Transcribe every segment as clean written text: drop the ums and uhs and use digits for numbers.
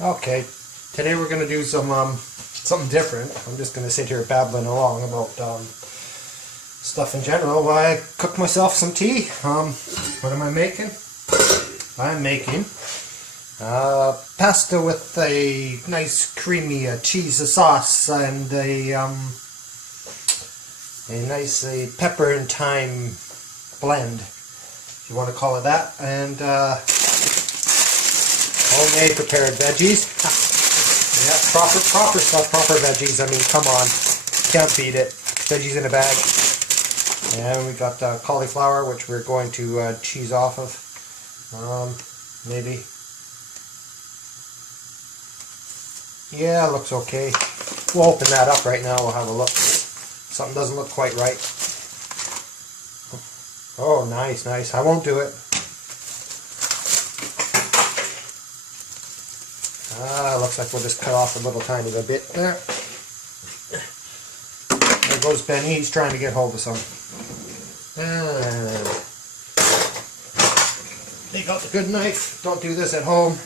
Okay, today we're going to do something different. I'm just going to sit here babbling along about stuff in general. I cooked myself some tea. What am I making? I'm making pasta with a nice creamy cheese sauce and a nice pepper and thyme blend, if you want to call it that, and homemade prepared veggies. Yeah, proper stuff, proper veggies. I mean, come on, can't beat it. Veggies in a bag. And we got cauliflower, which we're going to cheese off of. Maybe. Yeah, looks okay. We'll open that up right now. We'll have a look. Something doesn't look quite right. Oh, nice, nice. I won't do it. Looks like we'll just cut off a little tiny bit there. There goes Benny. He's trying to get hold of some. And take out the good knife. Don't do this at home.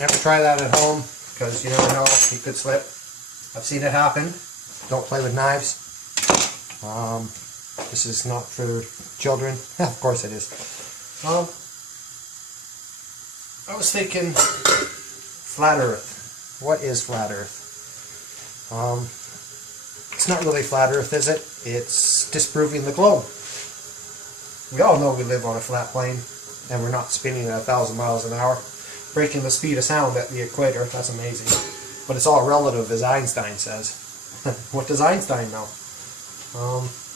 Never try that at home, because you never know, you could slip. I've seen it happen. Don't play with knives. This is not for children. Of course it is. I was thinking flat Earth. What is flat Earth? It's not really flat Earth, is it? It's disproving the globe. We all know we live on a flat plane, and we're not spinning at 1,000 miles an hour, breaking the speed of sound at the equator. That's amazing. But it's all relative, as Einstein says. What does Einstein know?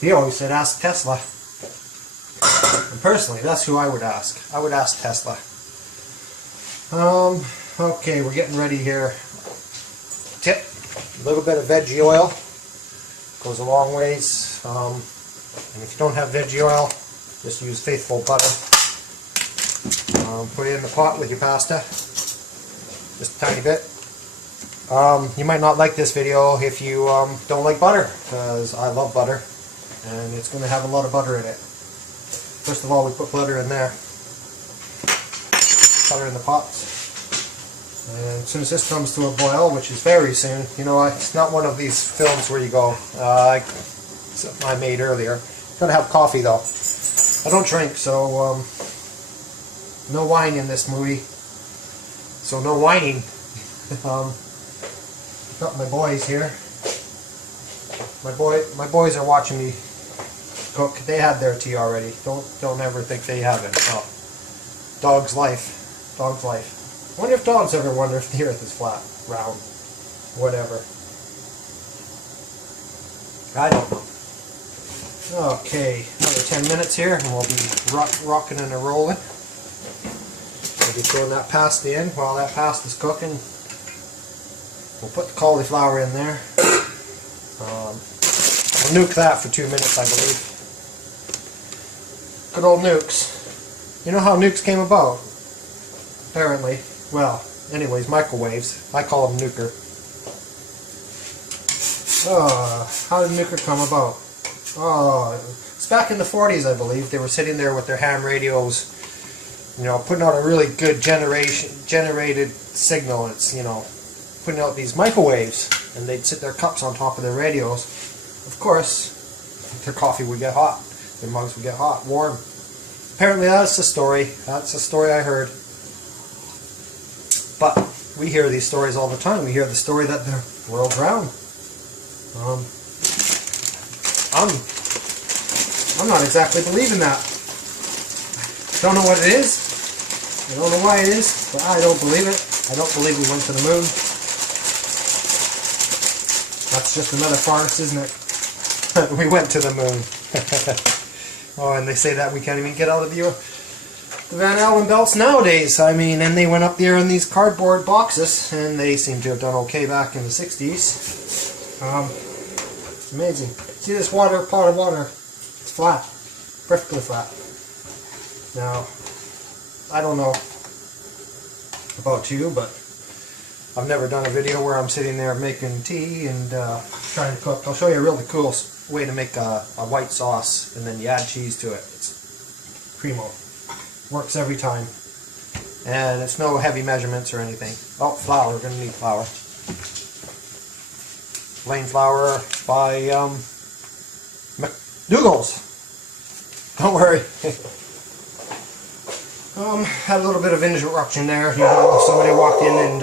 He always said, ask Tesla. And personally, that's who I would ask. I would ask Tesla. Okay, we're getting ready here. Tip, a little bit of veggie oil. Goes a long ways. And if you don't have veggie oil, just use faithful butter. Put it in the pot with your pasta. Just a tiny bit. You might not like this video if you don't like butter, because I love butter, and it's going to have a lot of butter in it. First of all, we put butter in there. Butter in the pot. And as soon as this comes to a boil, which is very soon, you know, it's not one of these films where you go, something I made earlier. Gotta have coffee though. I don't drink, so no wine in this movie. So no whining. Got my boys here. My boys are watching me cook. They had their tea already. Don't ever think they haven't. Oh. Dog's life. Dog's life. I wonder if dogs ever wonder if the earth is flat, round, whatever. I don't know. Okay, another 10 minutes here and we'll be rocking and rolling. I'll be throwing that pasta in. While that pasta's cooking, we'll put the cauliflower in there. We'll nuke that for 2 minutes, I believe. Good old nukes. You know how nukes came about? Apparently. Well, anyways, microwaves. I call them nuker. How did nuker come about? It's back in the 40s, I believe. They were sitting there with their ham radios, you know, putting out a really good generated signal. It's, you know, putting out these microwaves, and they'd sit their cups on top of their radios. Of course, their coffee would get hot. Their mugs would get hot, warm. Apparently that's the story. That's the story I heard. But we hear these stories all the time. We hear the story that the world's round. I'm not exactly believing that. Don't know what it is. I don't know why it is, but I don't believe it. I don't believe we went to the moon. That's just another farce, isn't it? We went to the moon. Oh, and they say that we can't even get out of the Van Allen belts nowadays. I mean, and they went up there in these cardboard boxes, and they seem to have done okay back in the 60s. Amazing. See this pot of water? It's flat. Perfectly flat. Now, I don't know about you, but I've never done a video where I'm sitting there making tea and trying to cook. I'll show you a really cool way to make a white sauce, and then you add cheese to it. It's primo. Works every time. And it's no heavy measurements or anything. Oh, flour. We're going to need flour. Plain flour by McDougal's. Don't worry. Had a little bit of interruption there. You know, somebody walked in and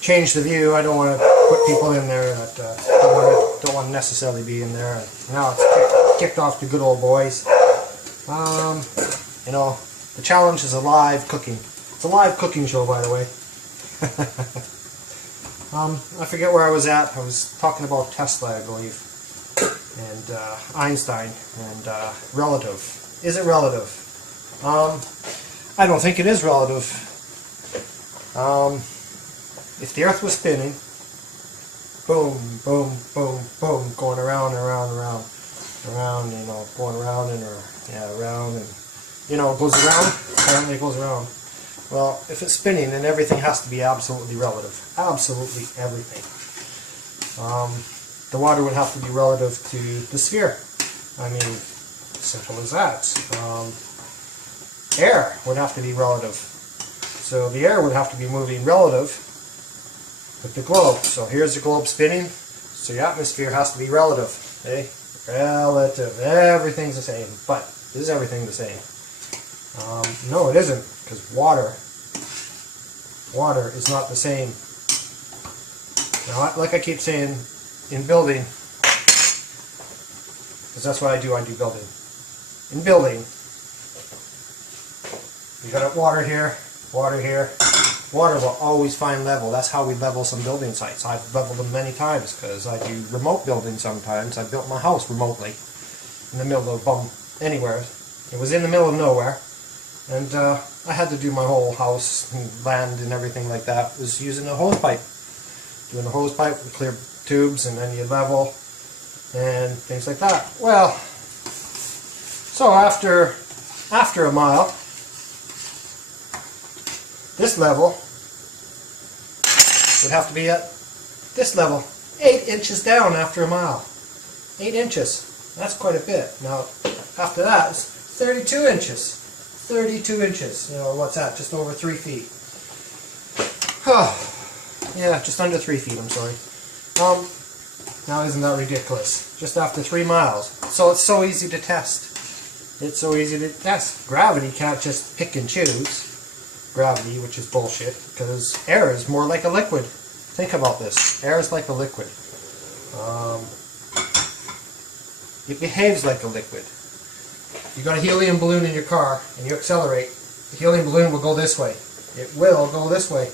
changed the view. I don't want to put people in there that don't want to necessarily be in there. Now it's kicked off to good old boys. You know, the challenge is a live cooking. It's a live cooking show, by the way. I forget where I was at. I was talking about Tesla, I believe, and Einstein, and relative. Is it relative? I don't think it is relative. If the Earth was spinning, boom, boom, boom, boom, going around and around and around, around, you know, going around and around, and you know, it goes around. Apparently, it goes around. Well, if it's spinning, then everything has to be absolutely relative. Absolutely everything. The water would have to be relative to the sphere. I mean, simple as that. Air would have to be relative. So the air would have to be moving relative with the globe. So here's the globe spinning. So the atmosphere has to be relative. Okay? Relative. Everything's the same. But is everything the same? No, it isn't. Because water is not the same. Now, like I keep saying, in building, because that's what I do building. In building, you got water here, water here. Water will always find level. That's how we level some building sites. I've leveled them many times because I do remote building sometimes. I built my house remotely in the middle of anywhere. It was in the middle of nowhere. And I had to do my whole house and land and everything like that. It was using a hose pipe. Doing a hose pipe with clear tubes, and then you level and things like that. Well, so after a mile, this level would have to be at this level, 8 inches down after a mile. 8 inches. That's quite a bit. Now, after that, it's 32 inches. 32 inches. You know, what's that? Just over 3 feet. Yeah, just under 3 feet, I'm sorry. Now isn't that ridiculous? Just after 3 miles. So it's so easy to test. It's so easy to test. Gravity can't just pick and choose. Gravity, which is bullshit, because air is more like a liquid. Think about this. Air is like a liquid. It behaves like a liquid. You got a helium balloon in your car and you accelerate, the helium balloon will go this way. It will go this way.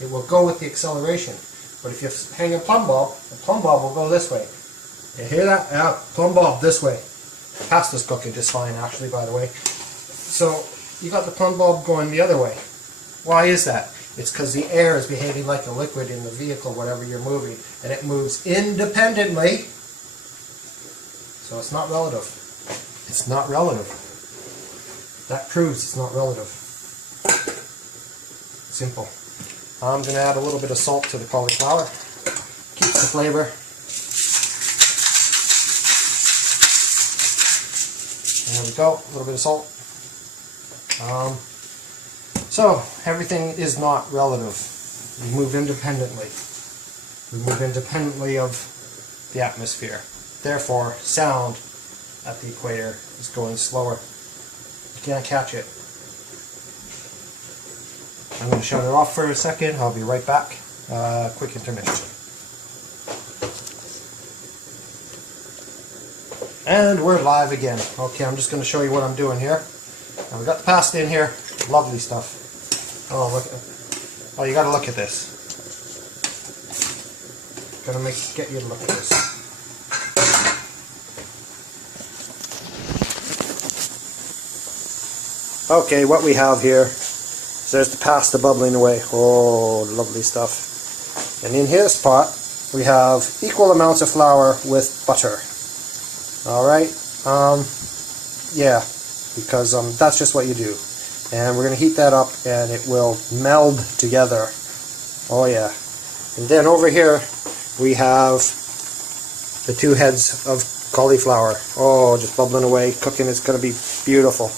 It will go with the acceleration. But if you hang a plumb bob, the plumb bob will go this way. You hear that? Yeah, plumb bob this way. Pasta's cooking just fine, actually, by the way. So you got the plumb bob going the other way. Why is that? It's because the air is behaving like a liquid in the vehicle, whatever you're moving, and it moves independently. So it's not relative. It's not relative. That proves it's not relative. Simple. I'm going to add a little bit of salt to the cauliflower. Keeps the flavor. There we go. A little bit of salt. So, everything is not relative. We move independently. We move independently of the atmosphere. Therefore, sound at the equator is going slower. You can't catch it. I'm going to shut it off for a second. I'll be right back. Quick intermission. And we're live again. Okay, I'm just going to show you what I'm doing here. Now we got the pasta in here. Lovely stuff. Oh, look! Oh, you got to look at this. Gonna get you to look at this. Okay, what we have here is there's the pasta bubbling away. Oh, lovely stuff. And in his pot, we have equal amounts of flour with butter. Alright, yeah, because that's just what you do. And we're going to heat that up and it will meld together. Oh yeah. And then over here we have the 2 heads of cauliflower. Oh, just bubbling away, cooking. It's going to be beautiful.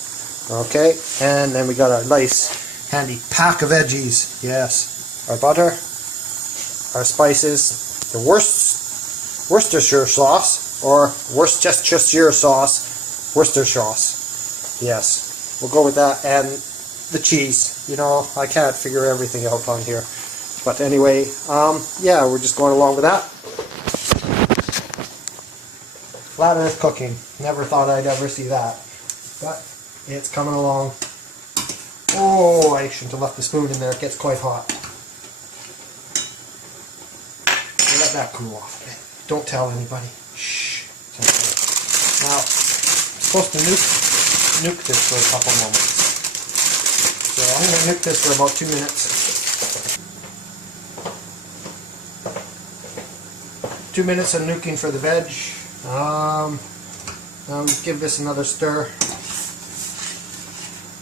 Okay, and then we got our nice handy pack of veggies. Yes, our butter, our spices, the Worcestershire sauce, or Worcestershire sauce, Worcester sauce. Yes, we'll go with that, and the cheese. You know, I can't figure everything out on here. But anyway, yeah, we're just going along with that. Flat earth cooking. Never thought I'd ever see that. But it's coming along. Oh, I shouldn't have left the spoon in there. It gets quite hot. We'll let that cool off a bit. Don't tell anybody. Shh. Now, I'm supposed to nuke this for a couple moments. So I'm going to nuke this for about 2 minutes. 2 minutes of nuking for the veg. Now give this another stir.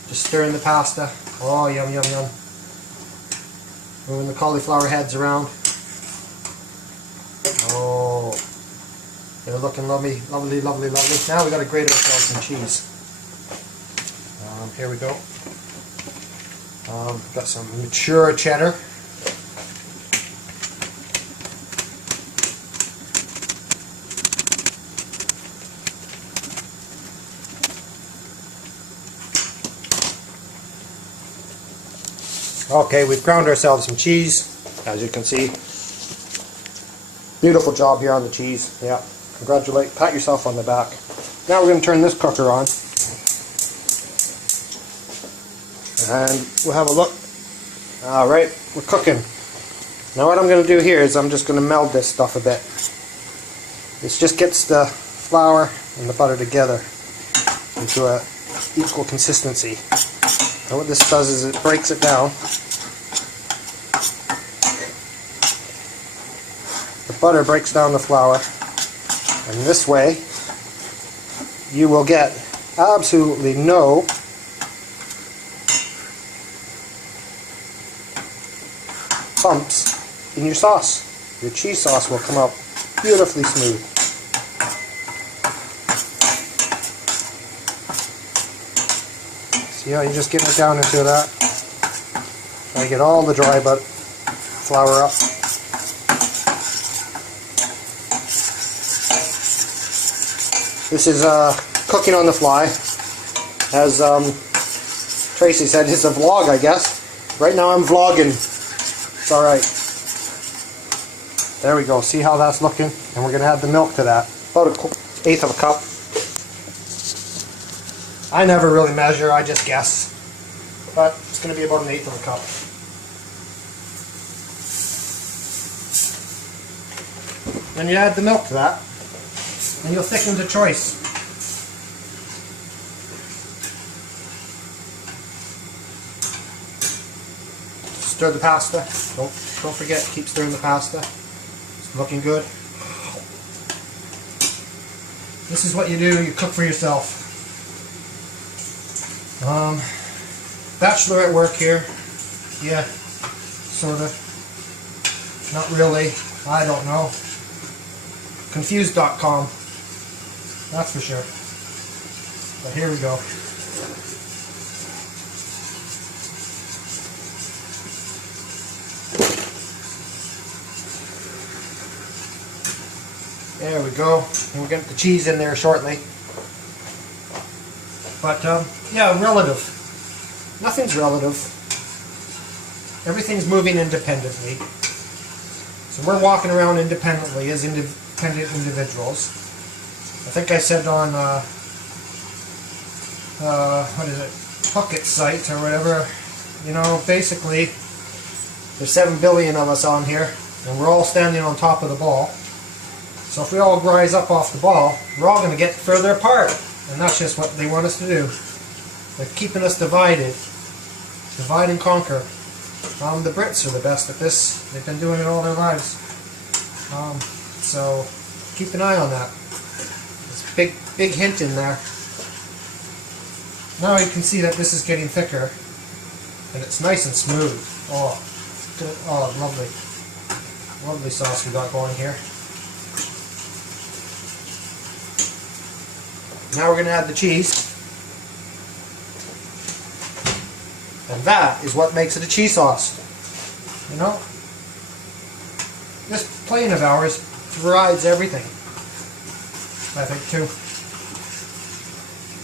Just stirring the pasta. Oh, yum, yum, yum. Moving the cauliflower heads around. Oh, they're looking lovely, lovely, lovely, lovely. Now we got to grate ourselves some cheese. Here we go. Got some mature cheddar. Okay, we've ground ourselves some cheese, as you can see. Beautiful job here on the cheese. Yeah, pat yourself on the back. Now we're going to turn this cooker on. And we'll have a look. Alright, we're cooking. Now what I'm going to do here is I'm just going to meld this stuff a bit. This just gets the flour and the butter together into a equal consistency. And what this does is it breaks it down. The butter breaks down the flour, and this way you will get absolutely no bumps in your sauce. Your cheese sauce will come out beautifully smooth. See how you're just getting it down into that? Try to get all the dry flour up. This is cooking on the fly. As Tracy said, it's a vlog, I guess. Right now I'm vlogging. It's alright. There we go. See how that's looking? And we're going to add the milk to that. About an eighth of a cup. I never really measure, I just guess. But it's going to be about an eighth of a cup. Then you add the milk to that, and you'll thicken to choice. Stir the pasta. Don't forget, keep stirring the pasta. It's looking good. This is what you do, you cook for yourself. Bachelor at work here. Yeah, sorta. Not really. I don't know. Confused.com. That's for sure. But here we go. There we go. And we'll get the cheese in there shortly. But, yeah, relative. Nothing's relative. Everything's moving independently. So we're walking around independently as independent individuals. I think I said on, what is it, Bucket site or whatever, you know, basically there's 7 billion of us on here, and we're all standing on top of the ball. So if we all rise up off the ball, we're all going to get further apart. And that's just what they want us to do. They're keeping us divided. Divide and conquer. The Brits are the best at this. They've been doing it all their lives. So keep an eye on that. There's a big hint in there. Now you can see that this is getting thicker. And it's nice and smooth. Oh, good. Oh, lovely. Lovely sauce we got going here. Now we're going to add the cheese. And that is what makes it a cheese sauce. You know? This plane of ours provides everything. I think too.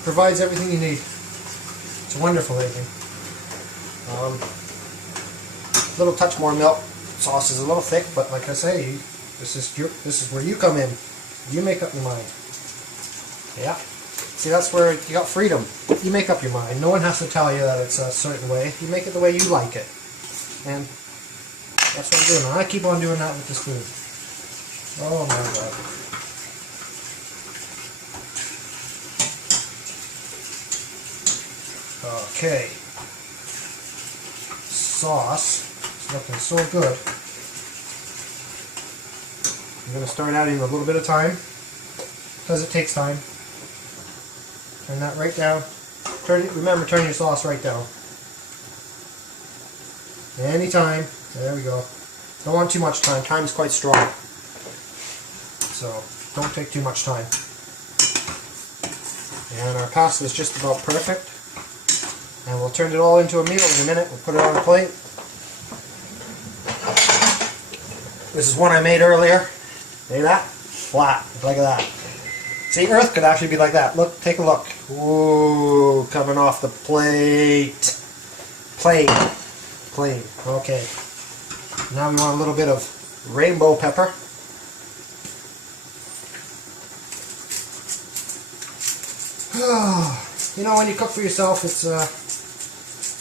Provides everything you need. It's wonderful everything. A little touch more milk. Sauce is a little thick, but like I say, this is where you come in. You make up your mind. Yeah. See, that's where you got freedom. You make up your mind. No one has to tell you that it's a certain way. You make it the way you like it. And that's what I'm doing. I keep on doing that with the spoon. Oh my God. Okay. Sauce is looking so good. I'm going to start adding a little bit of thyme, because it takes time. Turn that right down. Remember, turn your sauce right down. Anytime. There we go. Don't want too much time. Time's quite strong. So, don't take too much time. And our pasta is just about perfect. And we'll turn it all into a meal in a minute. We'll put it on a plate. This is one I made earlier. See that? Flat. Like that. See, Earth could actually be like that. Look, take a look. Ooh, coming off the plate. Plane. Okay. Now we want a little bit of rainbow pepper. You know, when you cook for yourself, it's a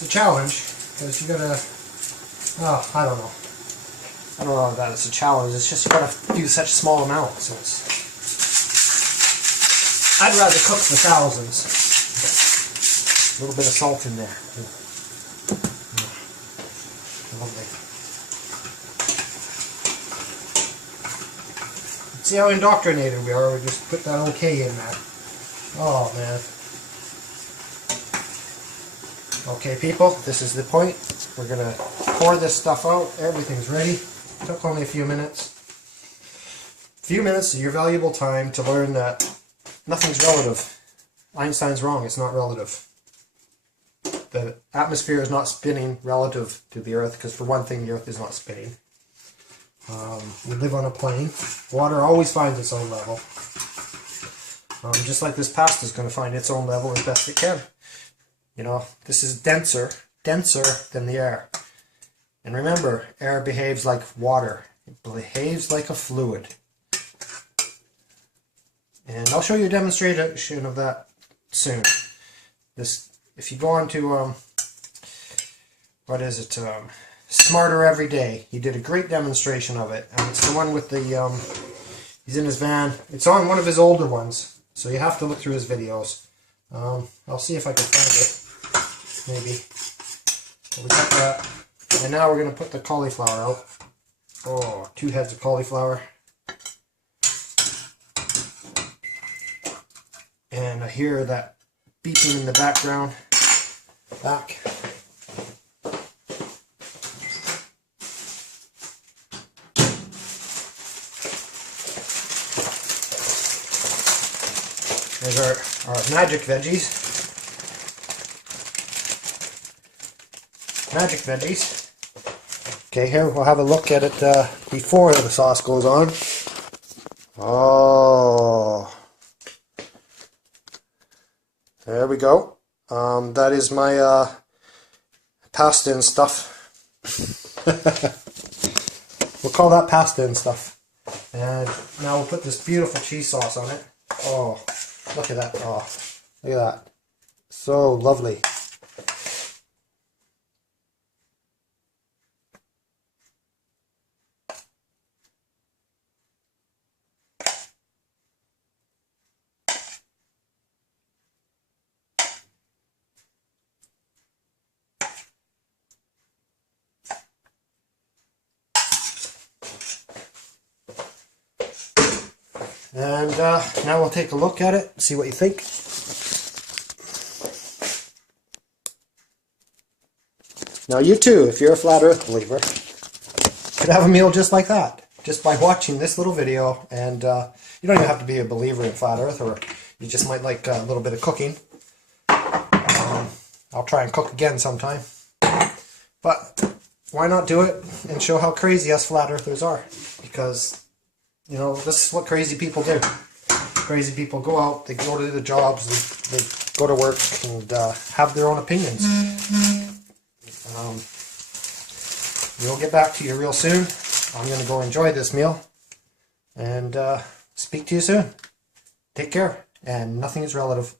challenge, because you gotta, I don't know that it's a challenge. It's just you gotta do such small amounts. I'd rather cook for thousands. A little bit of salt in there. Lovely. See how indoctrinated we are? We just put that okay in there. Oh man. Okay people, this is the point. We're going to pour this stuff out. Everything's ready. Took only a few minutes. Few minutes of your valuable time to learn that nothing's relative. Einstein's wrong, it's not relative. The atmosphere is not spinning relative to the Earth, because for one thing the Earth is not spinning. We live on a plane. Water always finds its own level. Just like this pasta is going to find its own level as best it can. You know, this is denser than the air. And remember, air behaves like water. It behaves like a fluid. And I'll show you a demonstration of that soon. If you go on to, Smarter Every Day, he did a great demonstration of it. And it's the one with the, he's in his van. It's on one of his older ones. So you have to look through his videos. I'll see if I can find it. Maybe. So we got that. And now we're going to put the cauliflower out. Oh, 2 heads of cauliflower. And I hear that beeping in the background. Back. There's our magic veggies. Magic veggies. Okay, here we'll have a look at it before the sauce goes on. Oh, there we go. That is my pasta and stuff. We'll call that pasta and stuff. And now we'll put this beautiful cheese sauce on it. Oh, look at that. Oh, look at that. So lovely. And now we'll take a look at it, see what you think. Now you too, if you're a flat earth believer, could have a meal just like that, just by watching this little video. And you don't even have to be a believer in flat earth, or you just might like a little bit of cooking. I'll try and cook again sometime. But why not do it and show how crazy us flat earthers are? Because, you know, this is what crazy people do. Crazy people go out, they go to the jobs, they go to work and have their own opinions. We'll get back to you real soon. I'm going to go enjoy this meal and speak to you soon. Take care, and nothing is relative.